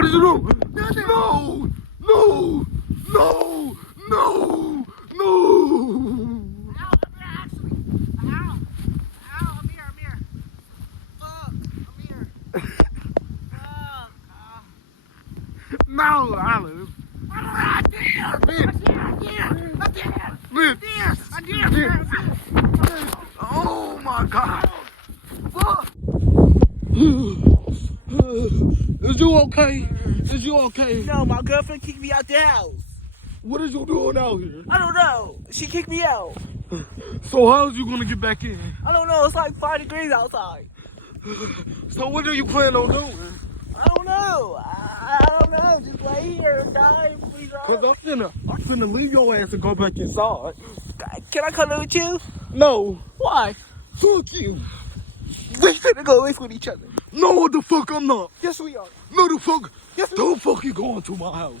What did you do? Nothing. No! No! No! No! No! Ow, I'm here actually. Ow. Ow, I'm here. Fuck, I'm here. Fuck. No, Alan. I did. Oh my God. Fuck. Is you okay? Is you okay? No, my girlfriend kicked me out the house. What is you doing out here? I don't know. She kicked me out. So how's you gonna get back in? I don't know. It's like 5 degrees outside. So what are you planning on doing? I don't know. I don't know. Just lay here and die. Please. Cause I'm finna leave your ass and go back inside. Can I come in with you? No. Why? Fuck you. We finna go live with each other. No, the fuck I'm not. Yes, we are. No, the fuck. Yes, we Don't fucking go into my house.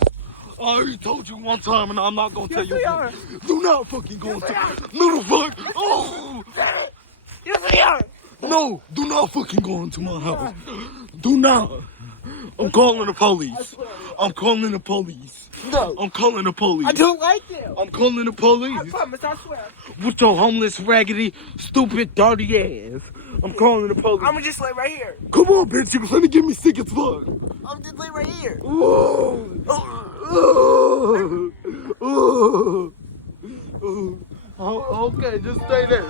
I already told you one time and I'm not gonna tell Yes, you we again. are. Do not fucking go into. we are. No, the fuck. Oh. Yes, we are. No, do not fucking go into my house. Do not. I'm calling the police. I'm calling the police. No. I'm calling the police. I don't like them. I'm calling the I police. promise, I swear. With your homeless, raggedy, stupid, dirty ass. I'm calling the police. I'm gonna just lay right here. Come on, bitch. You're gonna get me sick as fuck. I'm just lay right here. Okay, just stay there.